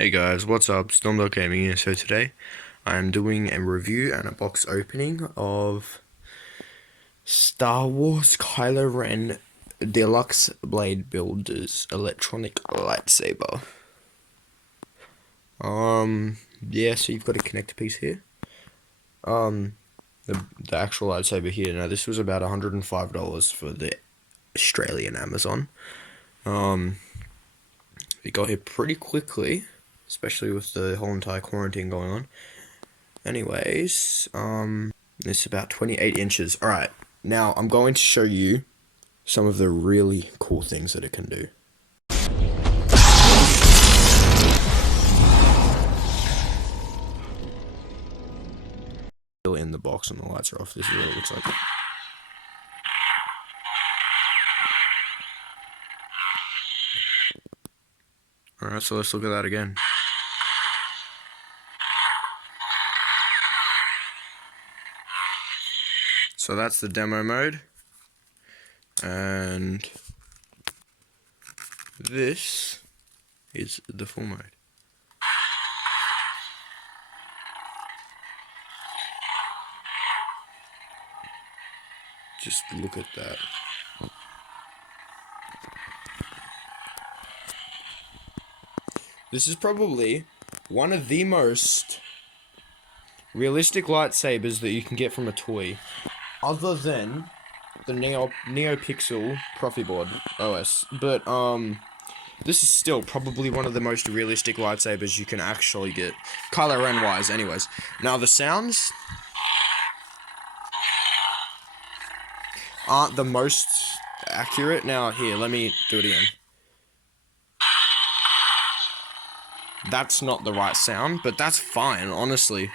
Hey guys, what's up? It's DomDOTgaming here. So today I am doing a review and a box opening of Star Wars Kylo Ren Deluxe Bladebuilders electronic lightsaber. Yeah, so you've got a connector piece here. The actual lightsaber here. Now this was about $105 for the Australian Amazon. It got here pretty quickly, especially with the whole entire quarantine going on. Anyways, it's about 28 inches. Alright, now I'm going to show you some of the really cool things that it can do. Still in the box and the lights are off. This is what it looks like. Alright, so let's look at that again. So that's the demo mode, and this is the full mode. Just look at that. This is probably one of the most realistic lightsabers that you can get from a toy, other than the NeoPixel Profi Board OS. But this is still probably one of the most realistic lightsabers you can actually get, Kylo Ren wise. Anyways, now the sounds aren't the most accurate. Now here, let me do it again. That's not the right sound, but that's fine, honestly.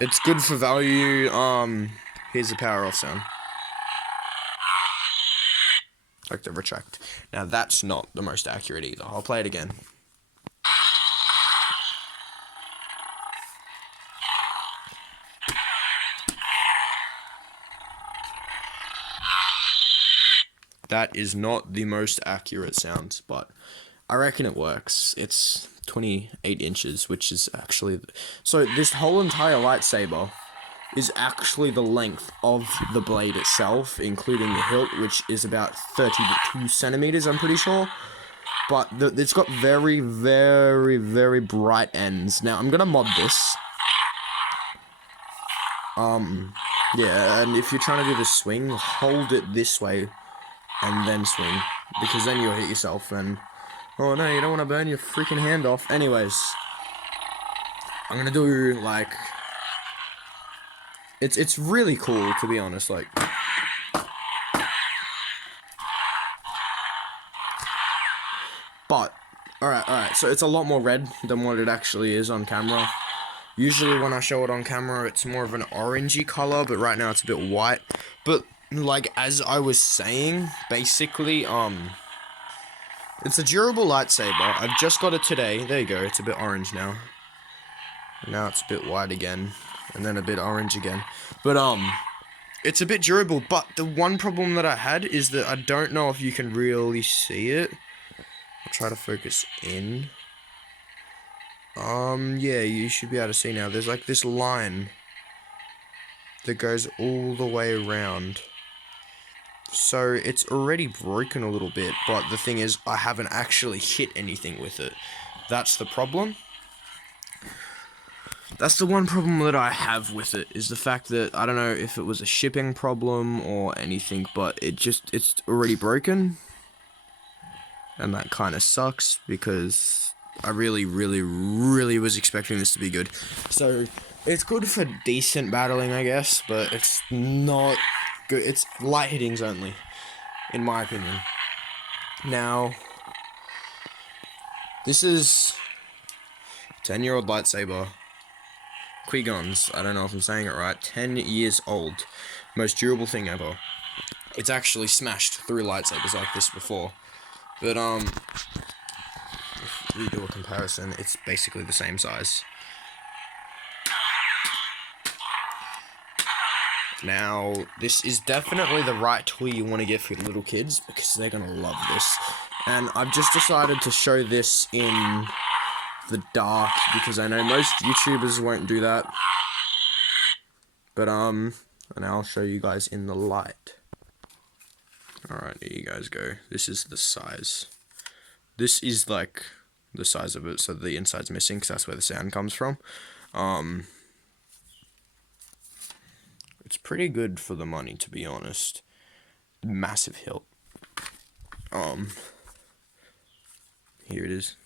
It's good for value. Here's the power off sound. Like the retract. Now that's not the most accurate either. I'll play it again. That is not the most accurate sound, but I reckon it works. It's 28 inches, which is actually... So this whole entire lightsaber is actually the length of the blade itself, including the hilt, which is about 32 centimeters, I'm pretty sure. But it's got very, very, very bright ends. Now, I'm gonna mod this. Yeah, and if you're trying to do the swing, hold it this way and then swing, because then you'll hit yourself and... Oh no, you don't want to burn your freaking hand off. Anyways, I'm gonna do, like... It's really cool, to be honest, like... But, alright, so it's a lot more red than what it actually is on camera. Usually when I show it on camera, it's more of an orangey color, but right now it's a bit white. But, like, as I was saying, basically, it's a durable lightsaber. I've just got it today. There you go, it's a bit orange now. Now it's a bit white again, and then a bit orange again. But, it's a bit durable, but the one problem that I had is that I don't know if you can really see it. I'll try to focus in. Yeah, you should be able to see now. There's like this line that goes all the way around. So it's already broken a little bit, but the thing is, I haven't actually hit anything with it. That's the problem. That's the one problem that I have with it, is the fact that I don't know if it was a shipping problem or anything, but it's already broken. And that kind of sucks, because I really, really, really was expecting this to be good. So, it's good for decent battling, I guess, but it's not good. It's light hittings only, in my opinion. Now, this is 10-year-old lightsaber. Qui-Gon's, I don't know if I'm saying it right, 10 years old. Most durable thing ever. It's actually smashed through lightsabers like this before. But, if we do a comparison, it's basically the same size. Now, this is definitely the right toy you want to get for little kids, because they're going to love this. And I've just decided to show this in the dark, because I know most YouTubers won't do that. But, and I'll show you guys in the light. Alright, here you guys go. This is the size. This is, like, the size of it, so the inside's missing, because that's where the sound comes from. It's pretty good for the money, to be honest. Massive hilt. Here it is.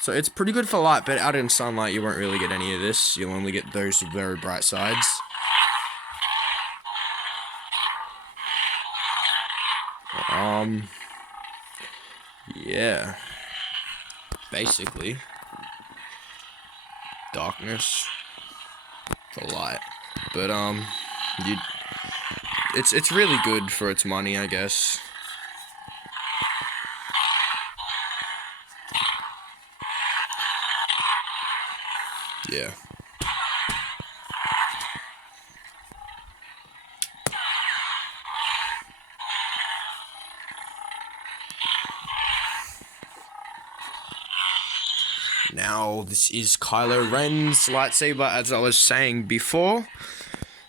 So it's pretty good for light, but out in sunlight you won't really get any of this. You'll only get those very bright sides. Yeah. Basically, darkness for light. But it's really good for its money, I guess. Yeah. Now, this is Kylo Ren's lightsaber, as I was saying before.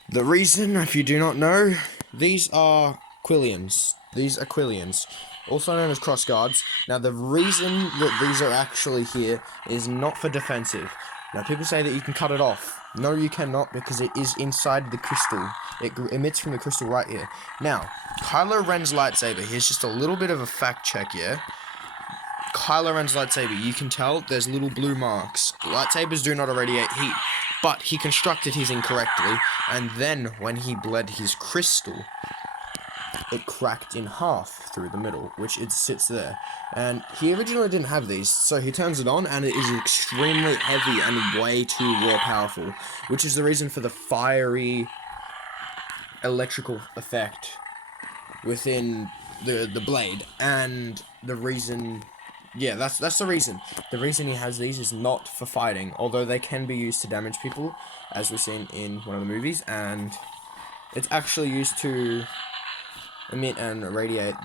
The reason, if you do not know, these are Quillians. These are Quillians, also known as cross guards. Now, the reason that these are actually here is not for defensive. Now, people say that you can cut it off. No, you cannot, because it is inside the crystal. It emits from the crystal right here. Now, Kylo Ren's lightsaber, here's just a little bit of a fact check, yeah? Kylo Ren's lightsaber, you can tell there's little blue marks. Lightsabers do not irradiate heat, but he constructed his incorrectly, and then when he bled his crystal, it cracked in half through the middle, which it sits there. And he originally didn't have these, so he turns it on, and it is extremely heavy and way too raw powerful, which is the reason for the fiery electrical effect within the blade, and the reason... Yeah, that's the reason. The reason he has these is not for fighting, although they can be used to damage people, as we've seen in one of the movies, and it's actually used to emit and radiate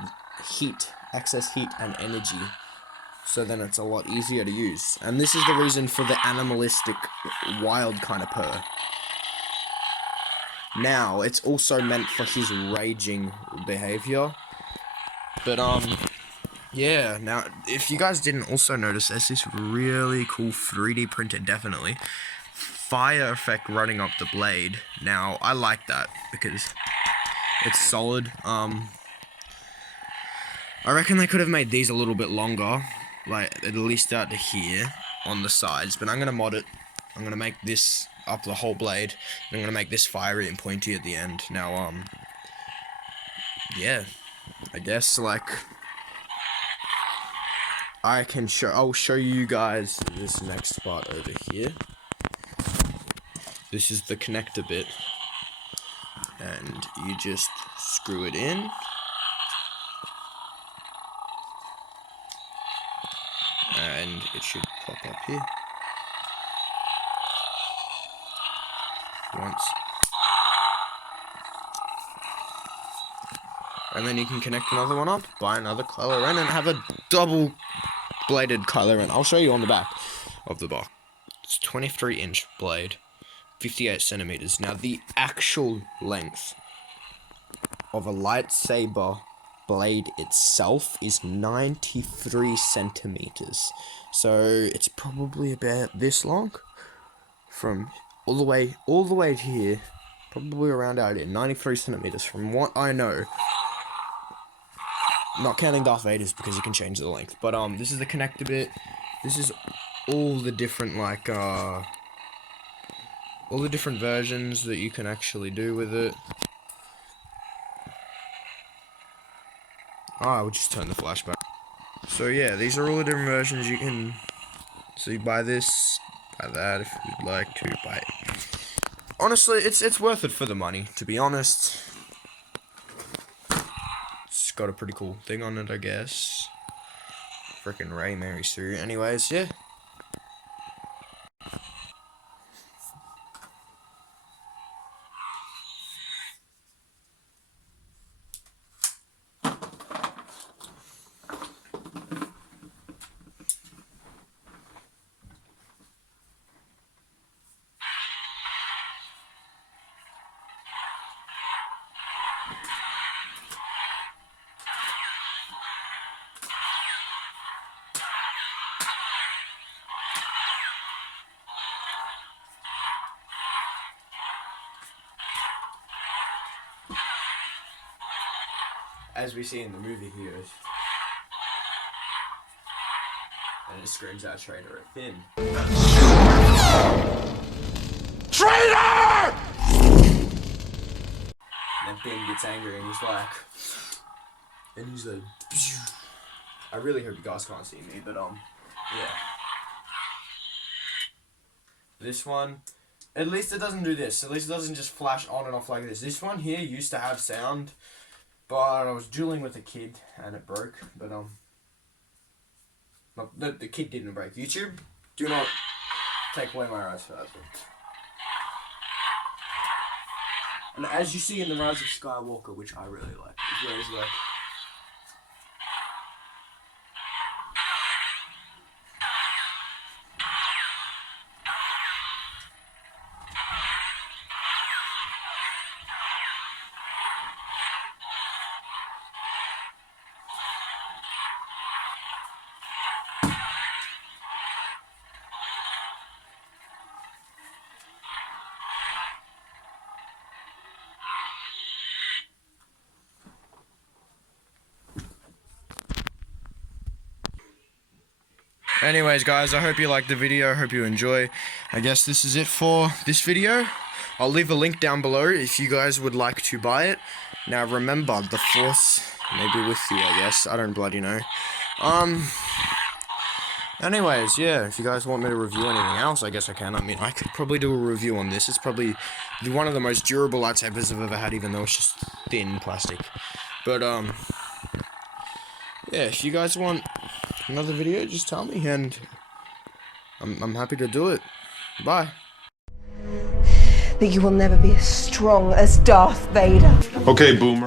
heat, excess heat and energy, so then it's a lot easier to use. And this is the reason for the animalistic, wild kind of purr. Now, it's also meant for his raging behavior, but yeah, now, if you guys didn't also notice, there's this really cool 3D printed, definitely, fire effect running up the blade. Now, I like that, because it's solid. I reckon they could have made these a little bit longer, like, at least out to here, on the sides, but I'm gonna mod it. I'm gonna make this up the whole blade, and I'm gonna make this fiery and pointy at the end. Now, yeah, I guess, like... I'll show you guys this next part over here. This is the connector bit, and you just screw it in, and it should pop up here. Once. And then you can connect another one up, buy another Kylo Ren, and have a double bladed Kylo Ren. I'll show you on the back of the box. It's 23-inch blade, 58 centimeters. Now, the actual length of a lightsaber blade itself is 93 centimeters. So it's probably about this long, from all the way to here, probably around out here, 93 centimeters from what I know. Not counting Darth Vader's, because you can change the length. But, this is the connector bit. This is all the different, like, all the different versions that you can actually do with it. I would just turn the flashback. So, yeah, these are all the different versions you can... So you buy this, buy that if you'd like to, buy it. Honestly, it's worth it for the money, to be honest. Got a pretty cool thing on it, I guess. Frickin' Ray Mary Sue. Anyways, yeah. as we see in the movie, he goes, and it screams out Traitor at Finn. Traitor! And then Finn gets angry and he's like, I really hope you guys can't see me, but yeah. This one, at least it doesn't do this. At least it doesn't just flash on and off like this. This one here used to have sound, but I was dueling with a kid and it broke. But the kid didn't break. YouTube, do not take away my rights for that. And as you see in the Rise of Skywalker, which I really like, is where he's like, anyways guys, I hope you liked the video, I hope you enjoy. I guess this is it for this video. I'll leave a link down below if you guys would like to buy it. Now remember, the Force may be with you, I guess. I don't bloody know. Anyways, yeah, if you guys want me to review anything else, I guess I can. I mean, I could probably do a review on this. It's probably one of the most durable lightsabers I've ever had, even though it's just thin plastic. But, yeah, if you guys want another video, just tell me, and I'm happy to do it. Bye. That you will never be as strong as Darth Vader. Okay, boomer.